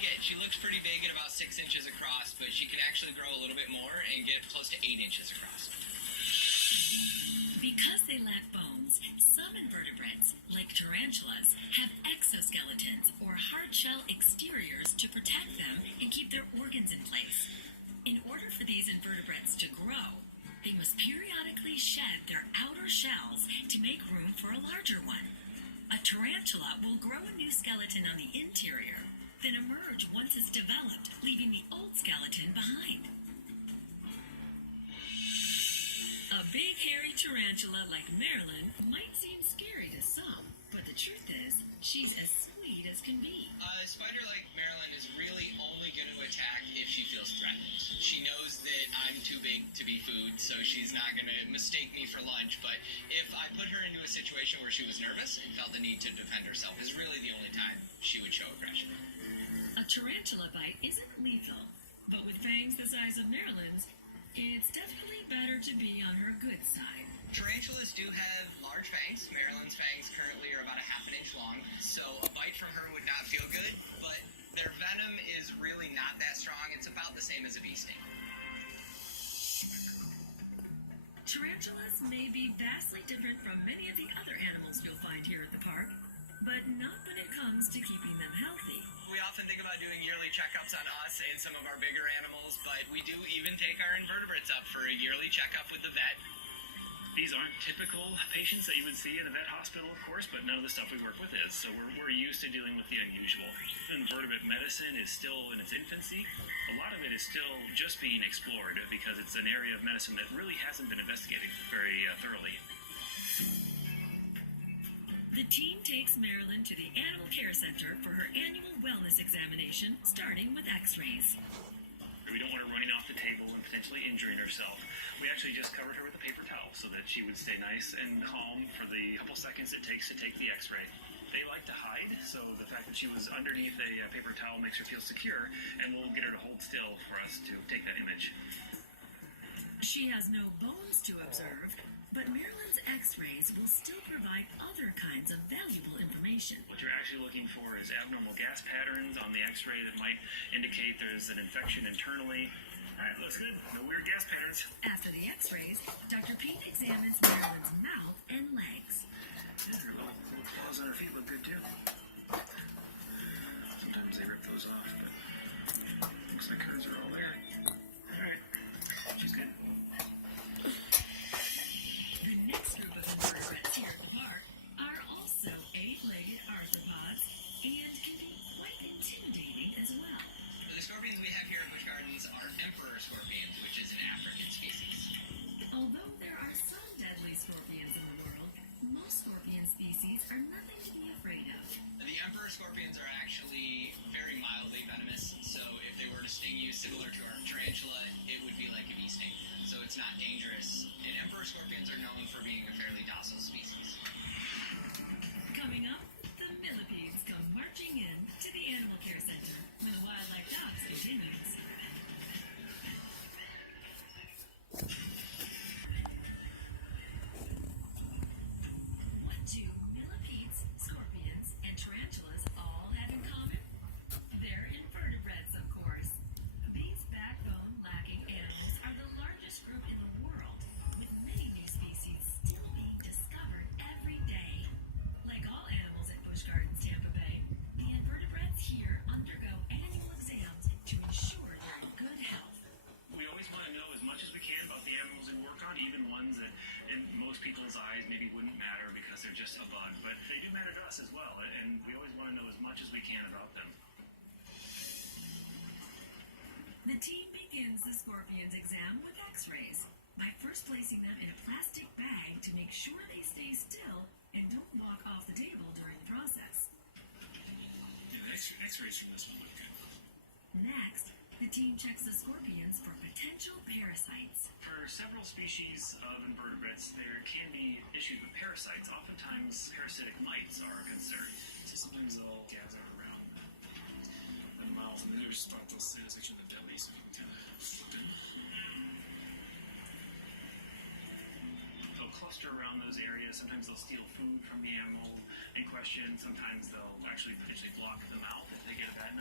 She looks pretty big at about 6 inches across, but she can actually grow a little bit more and get close to 8 inches across. Because they lack bones, some invertebrates, like tarantulas, have exoskeletons or hard shell exteriors to protect them and keep their organs in place. In order for these invertebrates to grow, they must periodically shed their outer shells to make room for a larger one. A tarantula will grow a new skeleton on the interior, then emerge once it's developed, leaving the old skeleton behind. A big hairy tarantula like Marilyn might seem scary to some, but the truth is, she's as sweet as can be. A spider like Marilyn is really only going to attack if she feels threatened. She knows that I'm too big to be food, so she's not going to mistake me for lunch, but if I put her into a situation where she was nervous and felt the need to defend herself is really the only time she would show aggression. A tarantula bite isn't lethal, but with fangs the size of Marilyn's, it's definitely better to be on her good side. Tarantulas do have large fangs. Marilyn's fangs currently are about a half an inch long, so a bite from her would not feel good, but their venom is really not that strong. It's about the same as a bee sting. Tarantulas may be vastly different from many of the other animals you'll find here at the park, but not when it comes to keeping them healthy. We often think about doing yearly checkups on us and some of our bigger animals, but we do even take our invertebrates up for a yearly checkup with the vet. These aren't typical patients that you would see in a vet hospital, of course, but none of the stuff we work with is. So we're used to dealing with the unusual. Invertebrate medicine is still in its infancy. A lot of it is still just being explored because it's an area of medicine that really hasn't been investigated very thoroughly. The team takes Marilyn to the Animal Care Center for her annual wellness examination, starting with x-rays. We don't want her running off the table and potentially injuring herself. We actually just covered her with a paper towel so that she would stay nice and calm for the couple seconds it takes to take the x-ray. They like to hide, so the fact that she was underneath a paper towel makes her feel secure, and we'll get her to hold still for us to take that image. She has no bones to observe, but Marilyn's x-rays will still provide other kinds of valuable information. What you're actually looking for is abnormal gas patterns on the x-ray that might indicate there's an infection internally. All right, looks good. No weird gas patterns. After the x-rays, Dr. Pete examines Marilyn's mouth and legs. Yeah, her little claws on her feet look good too. Sometimes they rip those off, but looks like hers are all there. All right, she's good. The next group of invertebrates here at the park are also 8-legged arthropods and can be quite intimidating as well. The scorpions we have here at Busch Gardens are emperor scorpions, which is an African species. Although there are some deadly scorpions in the world, most scorpion species are nothing to be afraid of. The emperor scorpions are actually very mildly venomous, so if they were to sting you similar to our tarantula, it would be like a bee sting. So it's not dangerous. And emperor scorpions are known for being a fairly docile species. Coming up, the millipedes come marching in to the Animal Care Center when the Wildlife Docs continues. What do millipedes, scorpions, and tarantulas all have in common? They're invertebrates, of course. These backbone-lacking animals are the largest group in the world, with many new species still being discovered every day. Like all animals at Busch Gardens, Tampa Bay, the invertebrates here undergo annual exams to ensure they're in good health. We always want to know as much as we can about the animals we work on, even ones that in most people's eyes maybe wouldn't matter because they're just a bug, but they do matter to us as well, and we always want to know as much as we can about them. The team begins the scorpion's exam with x-rays by first placing them in a plastic bag to make sure they stay still and don't walk off the table during the process. Yeah, the x-rays from this one look good. Next, the team checks the scorpions for potential parasites. For several species of invertebrates, there can be issues with parasites. Oftentimes, parasitic mites are a concern. So sometimes they'll gather around the mouth, and they'll start to sit in section of the belly, so you can kind of flip in. They'll cluster around those areas. Sometimes they'll steal food from the animal in question. Sometimes they'll actually potentially block the mouth if they get a bad